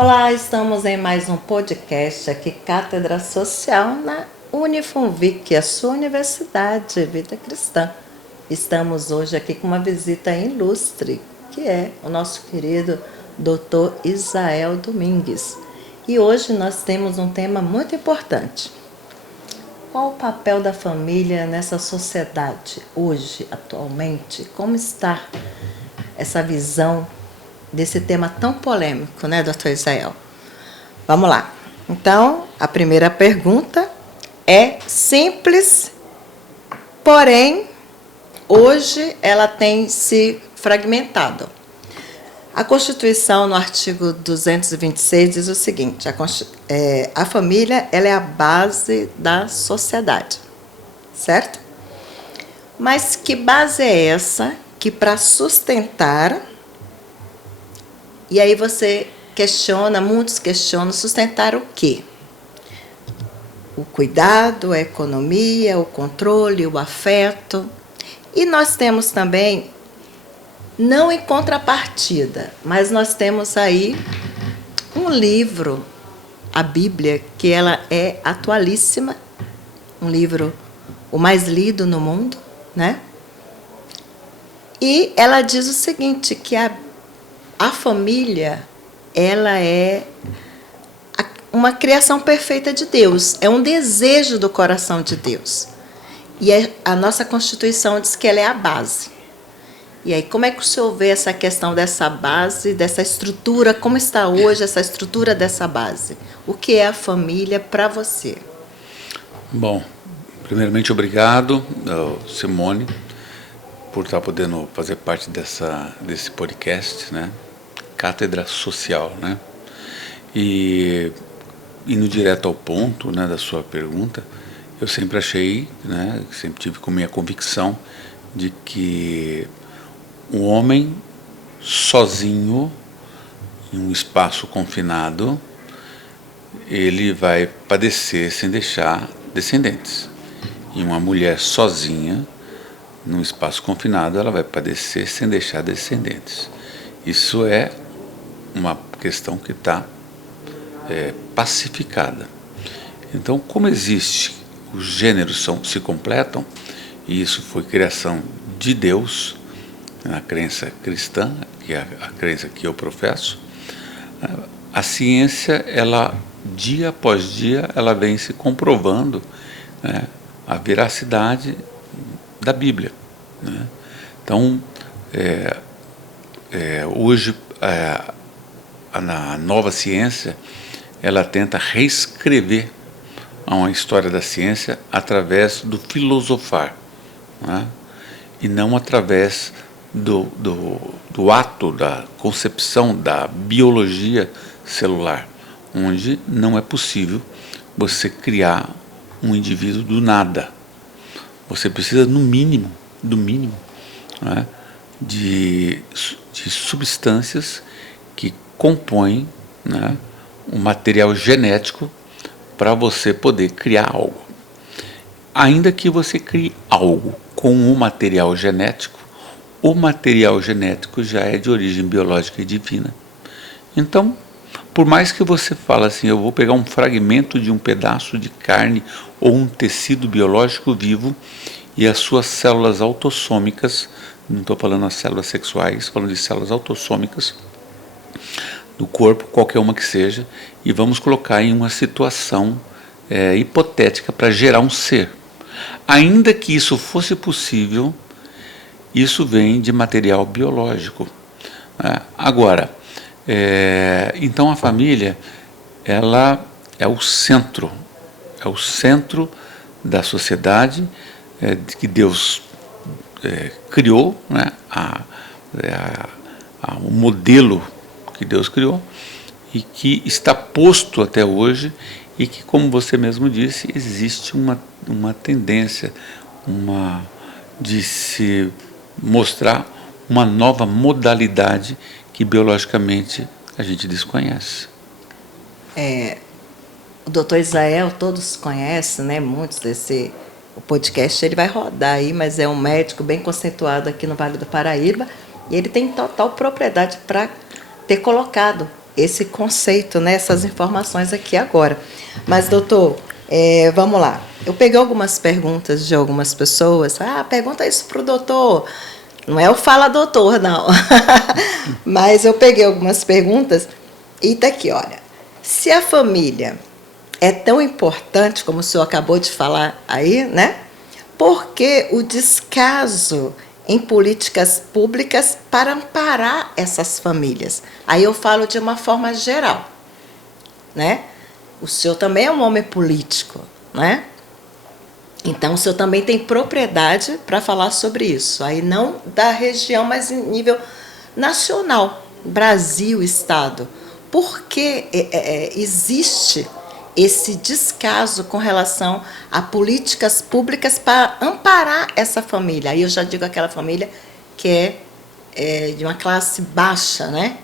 Olá, estamos em mais um podcast aqui, Cátedra Social, na Unifunvic, a sua Universidade Vida Cristã. Estamos hoje aqui com uma visita ilustre, que é o nosso querido Dr. Isael Domingues. E hoje nós temos um tema muito importante. Qual o papel da família nessa sociedade hoje, atualmente? Como está essa visão desse tema tão polêmico, né, doutor Isael? Vamos lá. Então, a primeira pergunta é simples, porém, hoje ela tem se fragmentado. A Constituição, no artigo 226, diz o seguinte: a família ela é a base da sociedade, certo? Mas que base é essa que, para sustentar, e aí você questiona, muitos questionam, sustentar o quê? O cuidado, a economia, o controle, o afeto. E nós temos também, não em contrapartida, mas nós temos aí um livro, a Bíblia, que ela é atualíssima, um livro o mais lido no mundo, né? E ela diz o seguinte, que a família, ela é uma criação perfeita de Deus, é um desejo do coração de Deus. E a nossa Constituição diz que ela é a base. E aí, como é que o senhor vê essa questão dessa base, dessa estrutura, como está hoje essa estrutura dessa base? O que é a família para você? Bom, primeiramente obrigado, Simone, por estar podendo fazer parte desse podcast, né? Cátedra Social, né? E indo direto ao ponto, né, da sua pergunta, eu sempre achei, né, sempre tive com minha convicção de que o homem sozinho, em um espaço confinado, ele vai padecer sem deixar descendentes. E uma mulher sozinha, num espaço confinado, ela vai padecer sem deixar descendentes. Isso é uma questão que está pacificada. Então, como existe, os gêneros se completam, e isso foi criação de Deus, na crença cristã, que é a crença que eu professo, a ciência, ela, dia após dia, ela vem se comprovando, né, a veracidade da Bíblia, né? Então, hoje, a nova ciência, ela tenta reescrever uma história da ciência através do filosofar, né? E não através do ato da concepção da biologia celular, onde não é possível você criar um indivíduo do nada. Você precisa, no mínimo, né, de substâncias que compõem, né, um material genético para você poder criar algo. Ainda que você crie algo com um material genético, o material genético já é de origem biológica e divina. Então, por mais que você fale assim, eu vou pegar um fragmento de um pedaço de carne ou um tecido biológico vivo e as suas células autossômicas, não estou falando as células sexuais, estou falando de células autossômicas do corpo, qualquer uma que seja, e vamos colocar em uma situação hipotética para gerar um ser. Ainda que isso fosse possível, isso vem de material biológico. Agora, então a família, ela é o centro da sociedade que Deus criou, né? O modelo que Deus criou e que está posto até hoje e que, como você mesmo disse, existe uma tendência de se mostrar uma nova modalidade que biologicamente a gente desconhece. O doutor Isael, todos conhecem, né? Muitos desse o podcast, ele vai rodar aí, mas é um médico bem conceituado aqui no Vale do Paraíba, e ele tem total propriedade para ter colocado esse conceito, né, essas informações aqui agora. Mas, doutor, vamos lá. Eu peguei algumas perguntas de algumas pessoas. Pergunta isso para o doutor. Não é o fala doutor, não. Mas eu peguei algumas perguntas e tá aqui, olha. Se a família é tão importante, como o senhor acabou de falar aí, né? Por que o descaso em políticas públicas para amparar essas famílias? Aí eu falo de uma forma geral, né? O senhor também é um homem político, né? Então, o senhor também tem propriedade para falar sobre isso. Aí não da região, mas em nível nacional, Brasil, Estado. Por que existe esse descaso com relação a políticas públicas para amparar essa família? Aí eu já digo aquela família que é de uma classe baixa, né?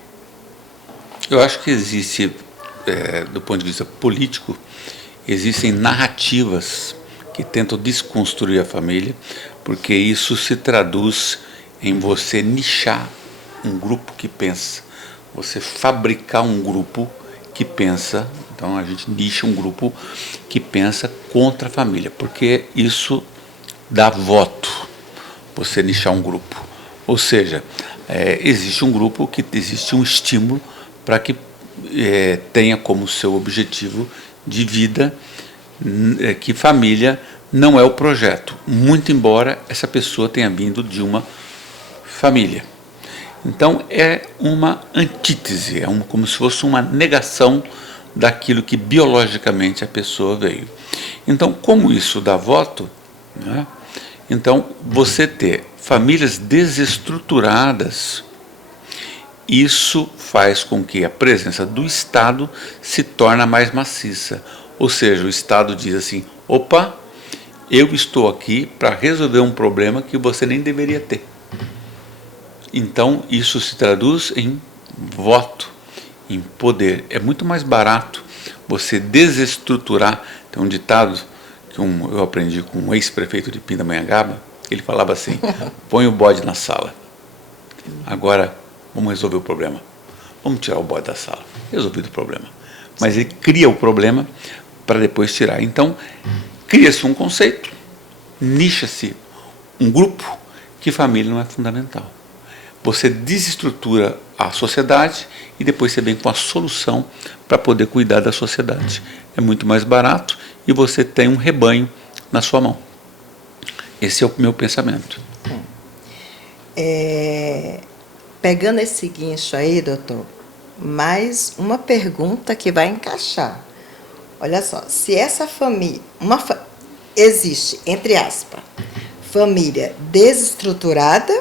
Eu acho que existe, do ponto de vista político, existem narrativas que tentam desconstruir a família, porque isso se traduz em você nichar um grupo que pensa, você fabricar um grupo que pensa. Então a gente nicha um grupo que pensa contra a família, porque isso dá voto, você nichar um grupo. Ou seja, existe um grupo que existe um estímulo para que tenha como seu objetivo de vida que família não é o projeto, muito embora essa pessoa tenha vindo de uma família. Então é uma antítese, como se fosse uma negação daquilo que biologicamente a pessoa veio. Então, como isso dá voto, né? Então você ter famílias desestruturadas, isso faz com que a presença do Estado se torne mais maciça. Ou seja, o Estado diz assim, opa, eu estou aqui para resolver um problema que você nem deveria ter. Então, isso se traduz em voto, em poder. É muito mais barato você desestruturar. Tem um ditado que eu aprendi com um ex-prefeito de Pindamonhangaba, ele falava assim, põe o bode na sala. Agora, vamos resolver o problema. Vamos tirar o bode da sala. Resolvido o problema. Mas ele cria o problema para depois tirar. Então, cria-se um conceito, nicha-se um grupo que família não é fundamental. Você desestrutura a sociedade e depois você vem com a solução para poder cuidar da sociedade. É muito mais barato e você tem um rebanho na sua mão. Esse é o meu pensamento. Pegando esse guincho aí, doutor, mais uma pergunta que vai encaixar. Olha só, se essa família, existe, entre aspas, família desestruturada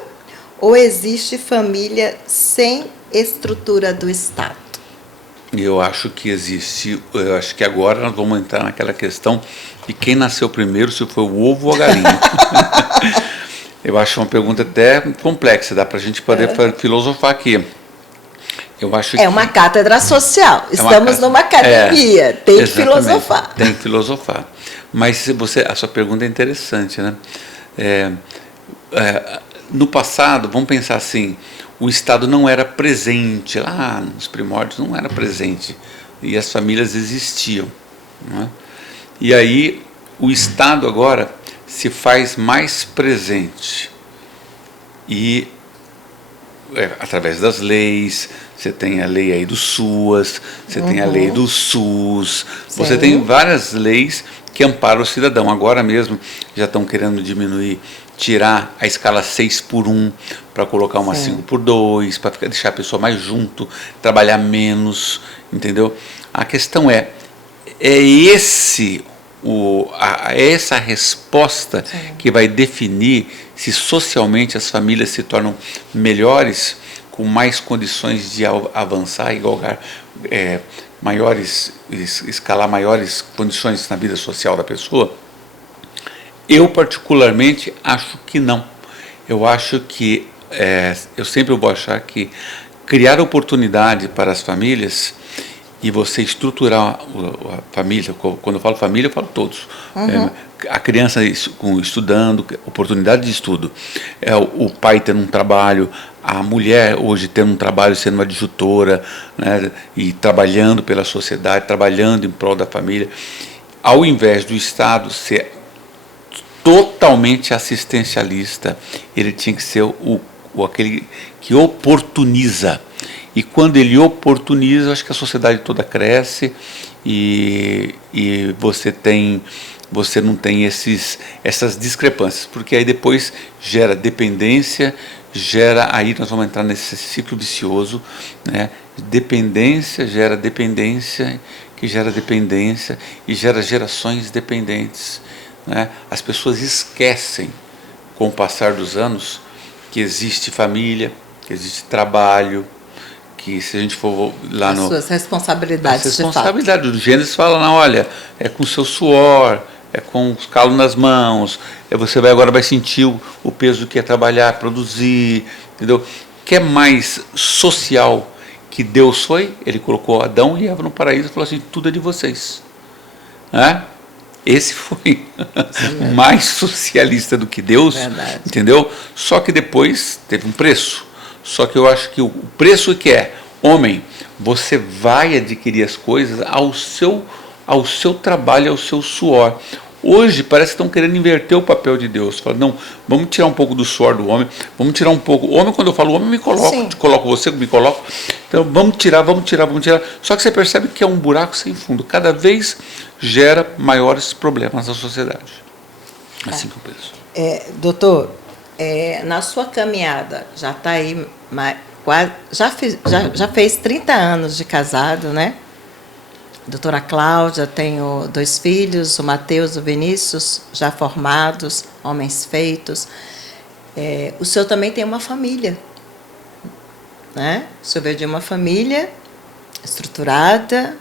ou existe família sem estrutura do Estado? Eu acho que existe, eu acho que agora nós vamos entrar naquela questão de quem nasceu primeiro, se foi o ovo ou a galinha. Eu acho uma pergunta até complexa, dá para a gente poder filosofar aqui. Eu acho que uma cátedra social, estamos numa academia, tem que filosofar. Tem que filosofar. Mas a sua pergunta é interessante, né? No passado, vamos pensar assim, o Estado não era presente, lá nos primórdios não era presente, e as famílias existiam. Não é? E aí o Estado agora se faz mais presente, e através das leis, você tem a lei aí do SUAS, você tem a lei do SUS, você tem várias leis que amparam o cidadão. Agora mesmo já estão querendo diminuir, tirar a escala 6x1 para colocar uma 5x2, para deixar a pessoa mais junto, trabalhar menos, entendeu? A questão é essa resposta que vai definir se socialmente as famílias se tornam melhores, com mais condições de avançar e galgar escalar maiores condições na vida social da pessoa. Eu particularmente acho que não. Eu acho que, eu sempre vou achar que criar oportunidade para as famílias e você estruturar a família, quando eu falo família, eu falo todos. A criança estudando, oportunidade de estudo, o pai tendo um trabalho, a mulher hoje tendo um trabalho, sendo uma adjutora, né, e trabalhando pela sociedade, trabalhando em prol da família, ao invés do Estado ser totalmente assistencialista, ele tinha que ser aquele que oportuniza. E quando ele oportuniza, acho que a sociedade toda cresce e você não tem essas discrepâncias, porque aí depois gera dependência, aí nós vamos entrar nesse ciclo vicioso, né? Dependência gera dependência, que gera dependência e gera gerações dependentes, né? As pessoas esquecem, com o passar dos anos, que existe família, que existe trabalho, que se a gente for lá As suas responsabilidades, as responsabilidades do Gênesis fala, não, olha, é com o seu suor, é com os calos nas mãos, você agora vai sentir o peso que é trabalhar, produzir, entendeu? Que é mais social que Deus foi, ele colocou Adão e Eva no paraíso e falou assim, tudo é de vocês. Né? Esse foi mais socialista do que Deus, Verdade. entendeu? Só que depois teve um preço. Só que eu acho que o preço que é, homem, você vai adquirir as coisas ao seu trabalho, ao seu suor. Hoje parece que estão querendo inverter o papel de Deus. Fala, não, vamos tirar um pouco do suor do homem, vamos tirar um pouco. O homem, quando eu falo homem, me coloco, Sim. te coloco você, me coloco. Então vamos tirar. Só que você percebe que é um buraco sem fundo. Cada vez gera maiores problemas na sociedade. Assim que eu penso. Doutor, na sua caminhada, já está aí, já fez 30 anos de casado, né? Doutora Cláudia, tenho 2 filhos, o Mateus e o Vinícius, já formados, homens feitos. O senhor também tem uma família, né? O senhor veio de uma família estruturada.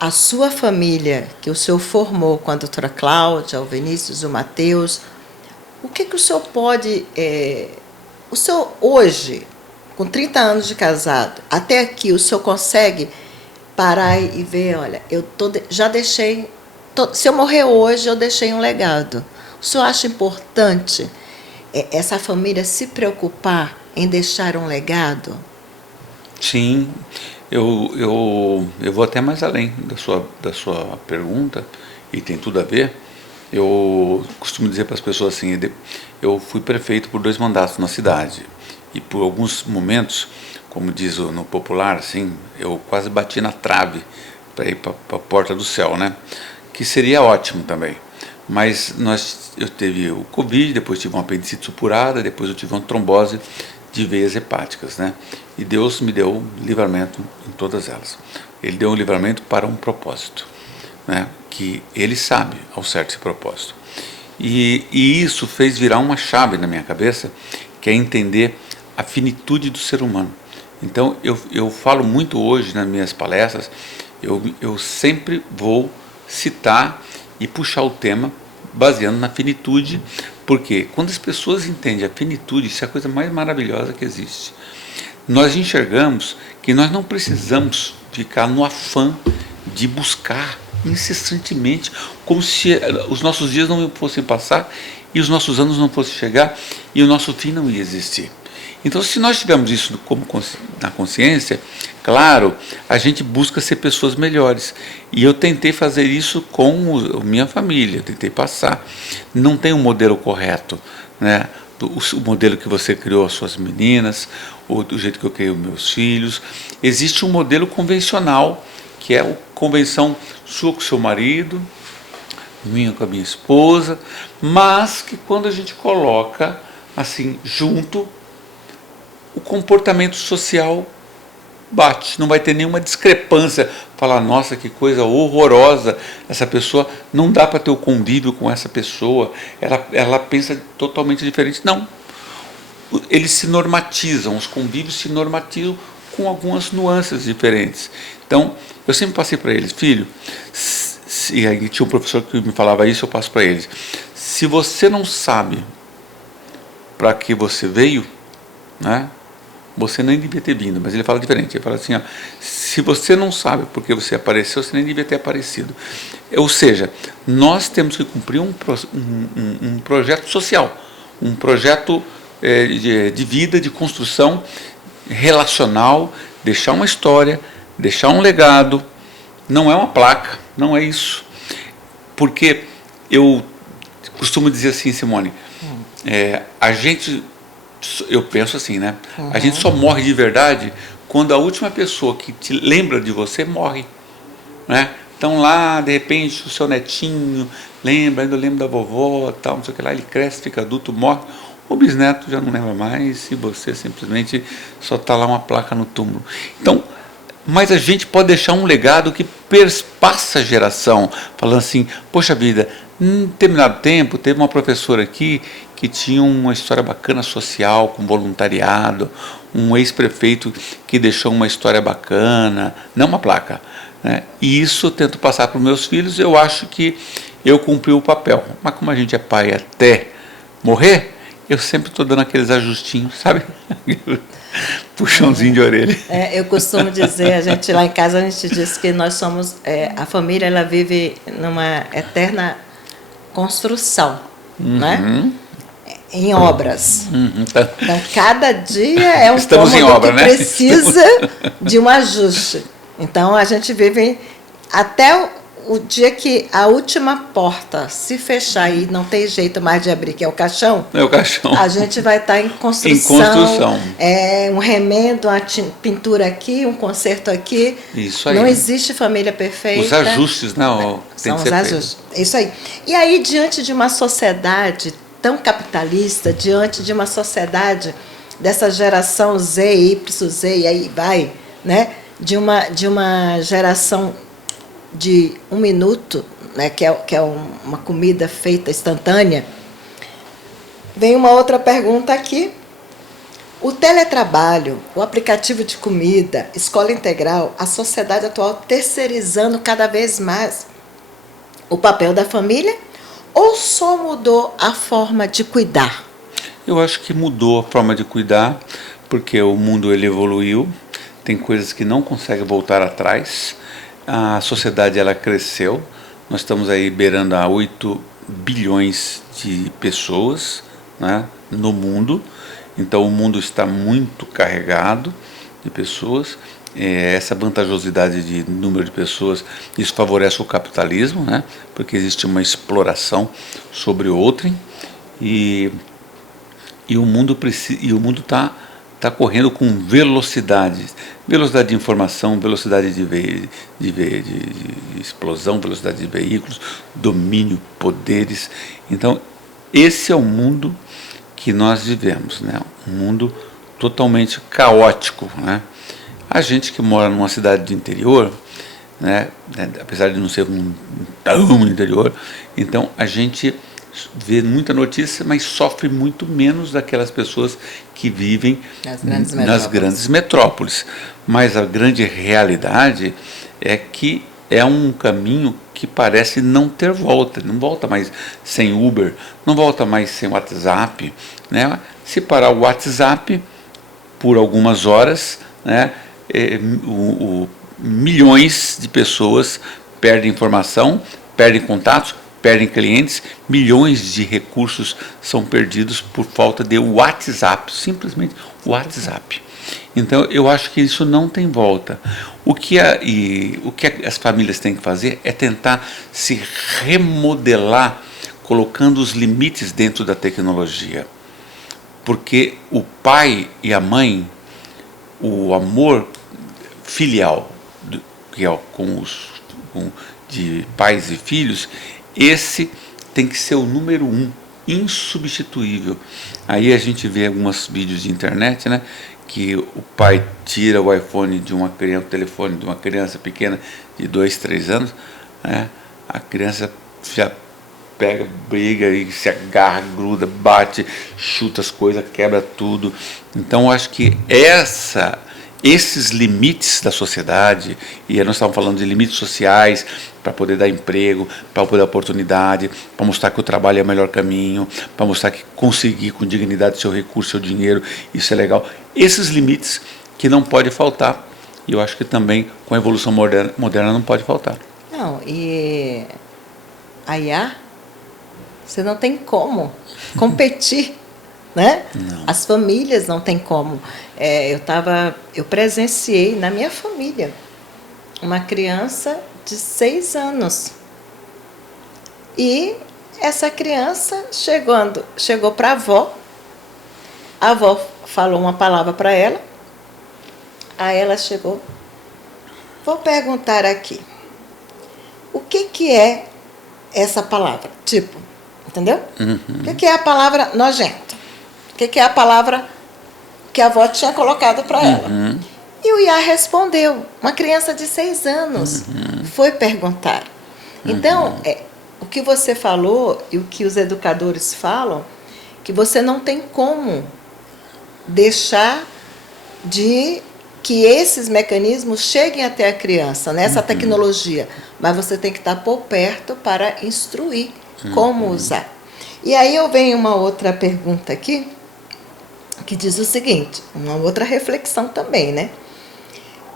A sua família, que o senhor formou com a doutora Cláudia, o Vinícius e o Mateus, o que o senhor pode... o senhor hoje, com 30 anos de casado, até aqui, o senhor consegue parar e ver, olha, já deixei... se eu morrer hoje, eu deixei um legado. O senhor acha importante essa família se preocupar em deixar um legado? Sim, eu vou até mais além da sua pergunta, e tem tudo a ver. Eu costumo dizer para as pessoas assim, eu fui prefeito por 2 mandatos na cidade, e por alguns momentos, como diz no popular, assim, eu quase bati na trave para ir para a porta do céu, né? Que seria ótimo também. Mas eu tive o Covid, depois tive uma apendicite supurada, depois eu tive uma trombose de veias hepáticas, né? E Deus me deu livramento em todas elas. Ele deu um livramento para um propósito, né? Que Ele sabe ao certo esse propósito. E isso fez virar uma chave na minha cabeça, que é entender a finitude do ser humano. Então, eu falo muito hoje nas minhas palestras, eu sempre vou citar e puxar o tema baseando na finitude, porque quando as pessoas entendem a finitude, isso é a coisa mais maravilhosa que existe. Nós enxergamos que nós não precisamos ficar no afã de buscar incessantemente, como se os nossos dias não fossem passar e os nossos anos não fossem chegar e o nosso fim não ia existir. Então, se nós tivermos isso na consciência, claro, a gente busca ser pessoas melhores. E eu tentei fazer isso com a minha família, tentei passar. Não tem um modelo correto, né? O modelo que você criou as suas meninas, ou do jeito que eu criei os meus filhos. Existe um modelo convencional, que é a convenção sua com o seu marido, minha com a minha esposa, mas que quando a gente coloca assim junto, o comportamento social bate, não vai ter nenhuma discrepância, falar, nossa, que coisa horrorosa, essa pessoa, não dá para ter o convívio com essa pessoa, ela pensa totalmente diferente. Não, eles se normatizam, os convívios se normatizam com algumas nuances diferentes. Então, eu sempre passei para eles, filho, e aí tinha um professor que me falava isso, eu passo para eles, se você não sabe para que você veio, né, você nem devia ter vindo, mas ele fala diferente, ele fala assim, ó, se você não sabe porque você apareceu, você nem devia ter aparecido. Ou seja, nós temos que cumprir um projeto social, um projeto de vida, de construção relacional, deixar uma história, deixar um legado. Não é uma placa, não é isso. Porque eu costumo dizer assim, Simone, eu penso assim, né? A gente só morre de verdade quando a última pessoa que te lembra de você morre, né? Então lá, de repente, o seu netinho ainda lembra da vovó, tal, não sei o que lá, ele cresce, fica adulto, morre. O bisneto já não lembra mais e você simplesmente só está lá uma placa no túmulo. Então, mas a gente pode deixar um legado que perpassa a geração, falando assim, poxa vida, em determinado tempo teve uma professora aqui que tinha uma história bacana social, com voluntariado, um ex-prefeito que deixou uma história bacana, não uma placa, né? E isso eu tento passar para os meus filhos, eu acho que eu cumpri o papel. Mas como a gente é pai até morrer, eu sempre estou dando aqueles ajustinhos, sabe? Puxãozinho de orelha. Eu costumo dizer, lá em casa a gente diz que nós somos, a família ela vive numa eterna construção, né? Em obras. Tá. Então, cada dia é um Estamos cômodo em obra, que né? precisa de um ajuste. Então, a gente vive até o dia que a última porta se fechar e não tem jeito mais de abrir, que é o caixão, É o caixão. a gente vai estar em construção. Em construção. Um remendo, uma pintura aqui, um conserto aqui. Isso aí. Não existe família perfeita. Os ajustes, né? Tem São que os ser ajustes. Isso aí. E aí, diante de uma sociedade tão capitalista, diante de uma sociedade dessa geração Z, Y, Z, e aí vai, né? De uma geração de 1 minuto, né, que é uma comida feita instantânea. Vem uma outra pergunta aqui. O teletrabalho, o aplicativo de comida, escola integral, a sociedade atual terceirizando cada vez mais o papel da família ou só mudou a forma de cuidar? Eu acho que mudou a forma de cuidar, porque o mundo ele evoluiu, tem coisas que não conseguem voltar atrás. A sociedade ela cresceu, nós estamos aí beirando a 8 bilhões de pessoas, né, no mundo, então o mundo está muito carregado de pessoas, essa vantajosidade de número de pessoas, isso favorece o capitalismo, né, porque existe uma exploração sobre outrem, e o mundo está correndo com velocidade de informação, velocidade de explosão, velocidade de veículos, domínio, poderes. Então, esse é o mundo que nós vivemos, né? Um mundo totalmente caótico, né? A gente que mora numa cidade de interior, né, apesar de não ser tão interior, então a gente vê muita notícia, mas sofre muito menos daquelas pessoas que vivem nas grandes metrópoles. Mas a grande realidade é que é um caminho que parece não ter volta, não volta mais sem Uber, não volta mais sem WhatsApp, né? Se parar o WhatsApp por algumas horas, né, milhões de pessoas perdem informação, perdem contatos, perdem clientes, milhões de recursos são perdidos por falta de WhatsApp, simplesmente WhatsApp. Então, eu acho que isso não tem volta. O que as famílias têm que fazer é tentar se remodelar, colocando os limites dentro da tecnologia. Porque o pai e a mãe, o amor filial, que é de pais e filhos, esse tem que ser o número 1, insubstituível. Aí a gente vê alguns vídeos de internet, né, que o pai tira o iPhone de uma criança, o telefone de uma criança pequena de 2, 3 anos, né, a criança já pega, briga e se agarra, gruda, bate, chuta as coisas, quebra tudo. Então eu acho que esses limites da sociedade, e nós estamos falando de limites sociais para poder dar emprego, para poder dar oportunidade, para mostrar que o trabalho é o melhor caminho, para mostrar que conseguir com dignidade seu recurso, seu dinheiro, isso é legal. Esses limites que não pode faltar, e eu acho que também com a evolução moderna não pode faltar. Não, e a IA, você não tem como competir né? Não. As famílias não têm como. Eu presenciei na minha família uma criança de 6 anos. E essa criança chegou para a avó falou uma palavra para ela, aí ela chegou, vou perguntar aqui, o que é essa palavra? Tipo, entendeu? O que é a palavra nojento? O que é a palavra que a avó tinha colocado para ela? E o Iá respondeu, uma criança de 6 anos foi perguntar. Então, o que você falou e o que os educadores falam, que você não tem como deixar de que esses mecanismos cheguem até a criança, nessa tecnologia, mas você tem que estar por perto para instruir como usar. E aí venho uma outra pergunta aqui, que diz o seguinte, uma outra reflexão também, né?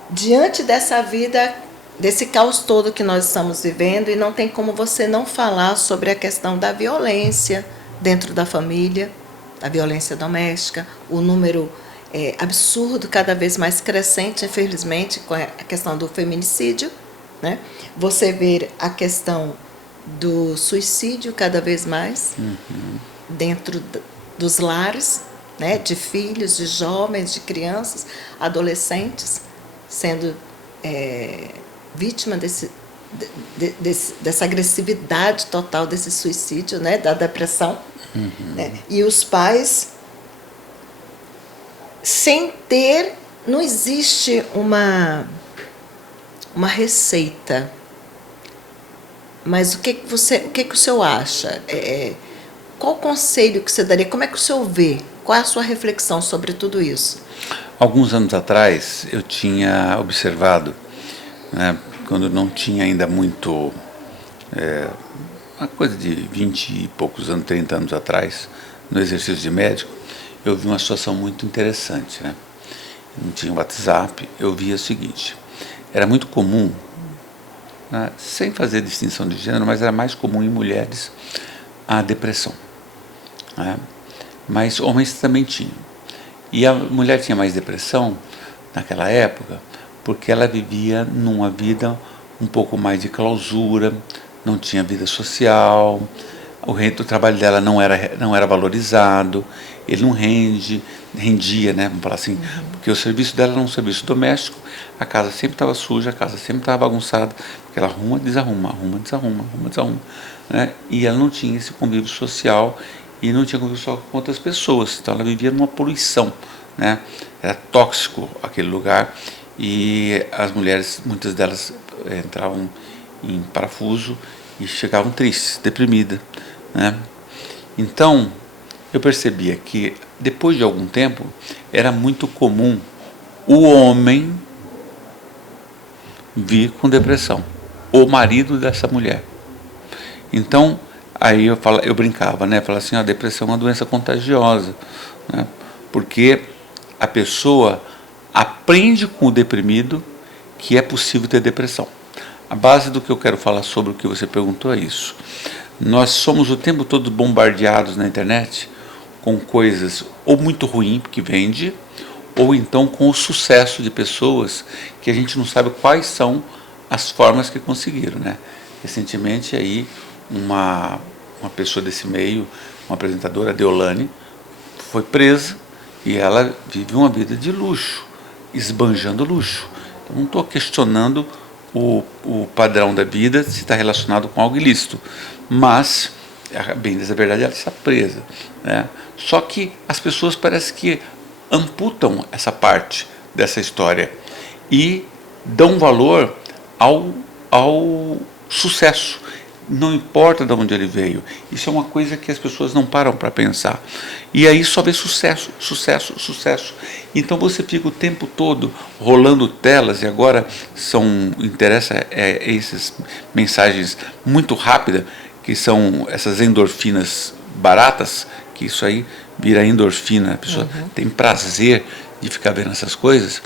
Diante dessa vida, desse caos todo que nós estamos vivendo, e não tem como você não falar sobre a questão da violência dentro da família, a violência doméstica, o número absurdo, cada vez mais crescente, infelizmente, com a questão do feminicídio, né? Você vê a questão do suicídio cada vez mais dentro dos lares, né? De filhos, de jovens, de crianças, adolescentes, sendo vítima dessa agressividade total, desse suicídio, né? Da depressão. Né? E os pais, sem ter, não existe uma receita, mas o que o senhor acha? Qual o conselho que você daria? Como é que o senhor vê? Qual é a sua reflexão sobre tudo isso? Alguns anos atrás eu tinha observado, né, quando não tinha ainda muito, uma coisa de 20 e poucos anos, 30 anos atrás, no exercício de médico, eu vi uma situação muito interessante, né? Não tinha WhatsApp, eu via o seguinte, era muito comum, né, sem fazer distinção de gênero, mas era mais comum em mulheres a depressão, né? Mas homens também tinham. E a mulher tinha mais depressão naquela época porque ela vivia numa vida um pouco mais de clausura, não tinha vida social, o trabalho dela não era valorizado, ele não rendia, né, vamos falar assim, porque o serviço dela era um serviço doméstico, a casa sempre estava suja, a casa sempre estava bagunçada, porque ela arruma, desarruma, né, e ela não tinha esse convívio social e não tinha convívio social com outras pessoas, então ela vivia numa poluição, né, era tóxico aquele lugar, e as mulheres, muitas delas entravam em parafuso e chegavam tristes, deprimidas, né? Então eu percebia que depois de algum tempo era muito comum o homem vir com depressão, o marido dessa mulher. Então aí eu brincava, né? Falava assim, a depressão é uma doença contagiosa, né? Porque a pessoa aprende com o deprimido que é possível ter depressão. A base do que eu quero falar sobre o que você perguntou é isso. Nós somos o tempo todo bombardeados na internet com coisas ou muito ruim que vende, ou então com o sucesso de pessoas que a gente não sabe quais são as formas que conseguiram, né? Recentemente aí uma pessoa desse meio, uma apresentadora, Deolane, foi presa e ela vive uma vida de luxo, esbanjando luxo. Então, não estou questionando o padrão da vida se está relacionado com algo ilícito, mas, bem, na verdade, ela está presa, né? Só que as pessoas parecem que amputam essa parte dessa história e dão valor ao sucesso, não importa de onde ele veio. Isso é uma coisa que as pessoas não param para pensar. E aí só vê sucesso, sucesso, sucesso. Então você fica o tempo todo rolando telas, e agora interessa essas mensagens muito rápidas, que são essas endorfinas baratas, que isso aí vira endorfina, a pessoa tem prazer de ficar vendo essas coisas,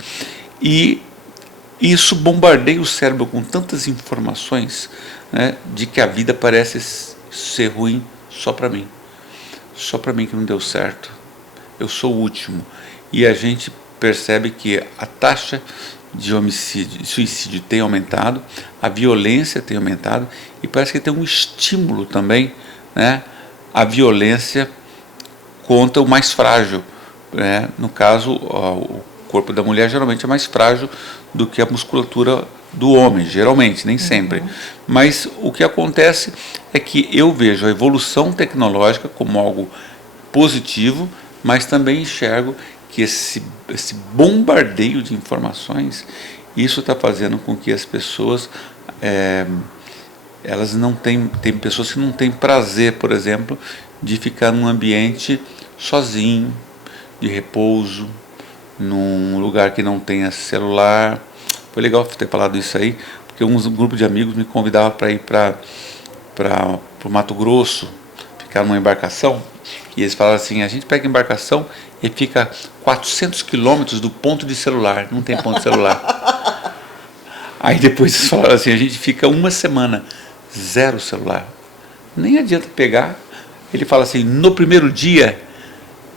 e isso bombardeia o cérebro com tantas informações, né, de que a vida parece ser ruim só para mim que não deu certo, eu sou o último. E a gente percebe que a taxa de homicídio, de suicídio tem aumentado, a violência tem aumentado e parece que tem um estímulo também, né, a violência contra o mais frágil, né? No caso, o corpo da mulher geralmente é mais frágil do que a musculatura do homem, geralmente, nem sempre. Mas o que acontece é que eu vejo a evolução tecnológica como algo positivo, mas também enxergo que esse bombardeio de informações, isso está fazendo com que as pessoas, elas não têm, tem pessoas que não têm prazer, por exemplo, de ficar num ambiente sozinho, de repouso, num lugar que não tenha celular. Foi legal ter falado isso aí, porque um grupo de amigos me convidava para ir para o Mato Grosso, ficar numa embarcação, e eles falaram assim, a gente pega a embarcação e fica 400 quilômetros do ponto de celular, não tem ponto de celular. Aí depois eles falaram assim, a gente fica uma semana, zero celular. Nem adianta pegar. Ele fala assim, no primeiro dia,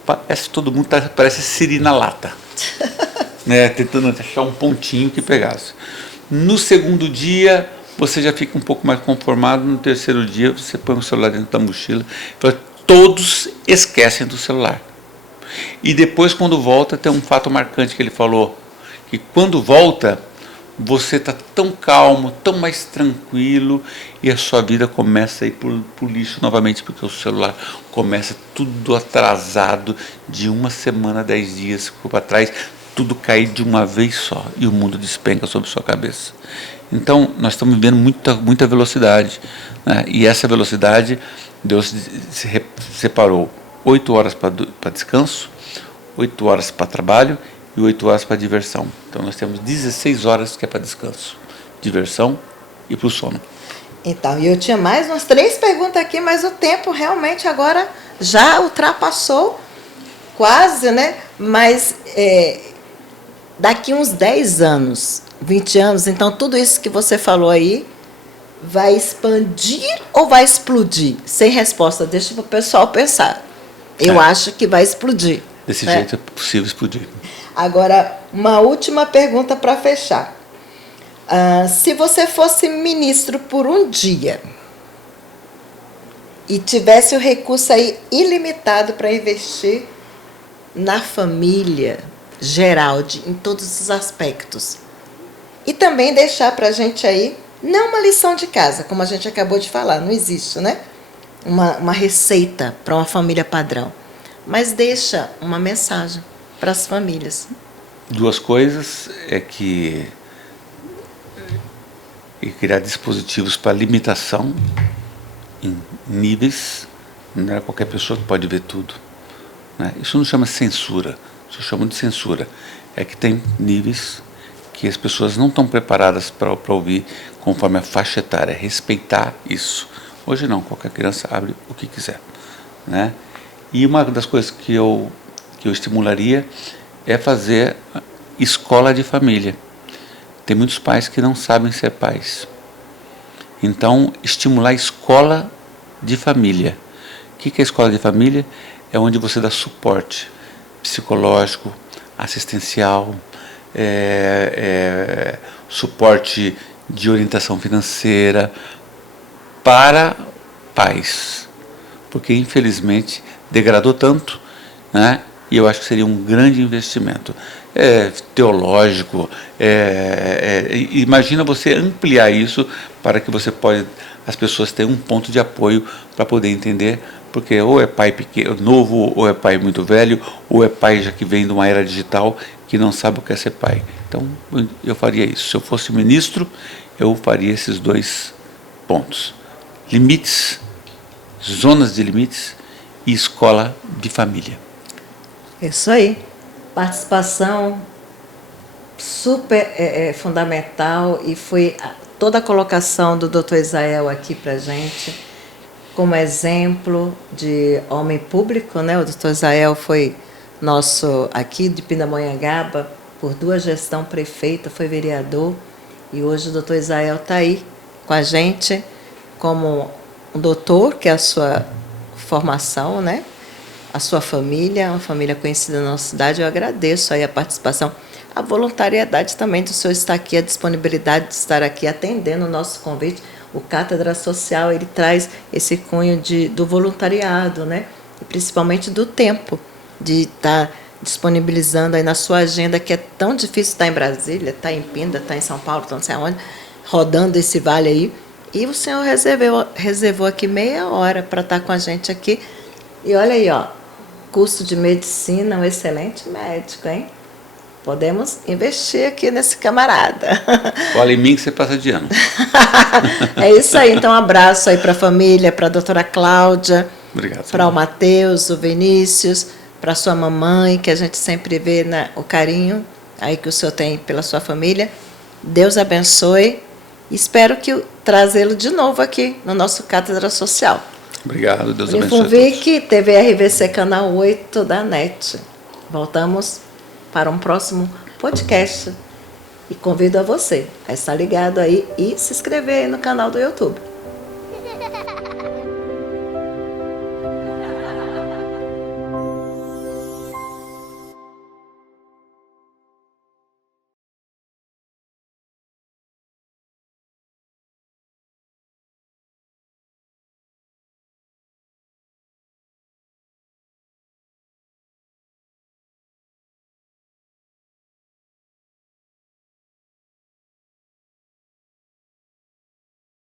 parece todo mundo parece siri na lata, né, tentando achar um pontinho que pegasse. No segundo dia, você já fica um pouco mais conformado, no terceiro dia, você põe o celular dentro da mochila, todos esquecem do celular. E depois, quando volta, tem um fato marcante que ele falou, que quando volta, você está tão calmo, tão mais tranquilo, e a sua vida começa a ir para o lixo novamente, porque o celular começa tudo atrasado, de uma semana, 10 dias para trás, tudo cair de uma vez só, e o mundo despenca sobre sua cabeça. Então, nós estamos vivendo muita velocidade, né? E essa velocidade, Deus separou 8 horas para descanso, 8 horas para trabalho e 8 horas para diversão. Então nós temos 16 horas que é para descanso, diversão e para o sono. Então, eu tinha mais umas 3 perguntas aqui, mas o tempo realmente agora já ultrapassou quase, né? Mas daqui uns 10 anos, 20 anos, então tudo isso que você falou aí vai expandir ou vai explodir? Sem resposta, deixa para o pessoal pensar. Eu acho que vai explodir. Desse jeito é possível explodir. Agora, uma última pergunta para fechar. Se você fosse ministro por um dia e tivesse o recurso aí ilimitado para investir na família geral, em todos os aspectos, e também deixar para a gente aí, não uma lição de casa, como a gente acabou de falar, não existe, né? Uma receita para uma família padrão, mas deixa uma mensagem para as famílias. 2 coisas é que criar dispositivos para limitação em níveis, não é qualquer pessoa que pode ver tudo, né? Isso não chama censura, isso chama de censura. É que tem níveis que as pessoas não estão preparadas para ouvir conforme a faixa etária, respeitar isso. Hoje não, qualquer criança abre o que quiser, né? E uma das coisas que eu estimularia é fazer escola de família. Tem muitos pais que não sabem ser pais. Então, estimular a escola de família. O que é escola de família? É onde você dá suporte psicológico, assistencial, suporte de orientação financeira para pais. Porque, infelizmente, degradou tanto, né? E eu acho que seria um grande investimento teológico. Imagina você ampliar isso para que as pessoas tenham um ponto de apoio para poder entender, porque ou é pai pequeno, novo, ou é pai muito velho, ou é pai já que vem de uma era digital que não sabe o que é ser pai. Então, eu faria isso. Se eu fosse ministro, eu faria esses 2 pontos. Limites, zonas de limites e escola de família. Isso aí. Participação super fundamental, e foi toda a colocação do Dr. Israel aqui para a gente, como exemplo de homem público, né? O Dr. Israel foi nosso aqui de Pindamonhangaba, por 2 gestões prefeita, foi vereador, e hoje o Dr. Israel está aí com a gente como um doutor, que é a sua formação, né? a sua família, uma família conhecida na nossa cidade. Eu agradeço aí a participação, a voluntariedade também do senhor estar aqui, a disponibilidade de estar aqui atendendo o nosso convite. O Cátedra Social, ele traz esse cunho do voluntariado, né? E principalmente do tempo, de estar disponibilizando aí na sua agenda, que é tão difícil estar em Brasília, estar em Pinda, estar em São Paulo, não sei aonde, rodando esse vale aí. E o senhor reservou aqui meia hora para estar com a gente aqui. E olha aí, ó, curso de medicina, um excelente médico, hein? Podemos investir aqui nesse camarada. Olha em mim que você passa de ano. É isso aí, então um abraço aí para a família, para a doutora Cláudia, Obrigado. para o Matheus, o Vinícius, para a sua mamãe, que a gente sempre vê o carinho aí que o senhor tem pela sua família. Deus abençoe. Espero que trazê-lo de novo aqui no nosso Cátedra Social. Obrigado, Deus abençoe. Unifunvic, TV RVC Canal 8 da NET. Voltamos para um próximo podcast. E convido a você a estar ligado aí e se inscrever aí no canal do YouTube.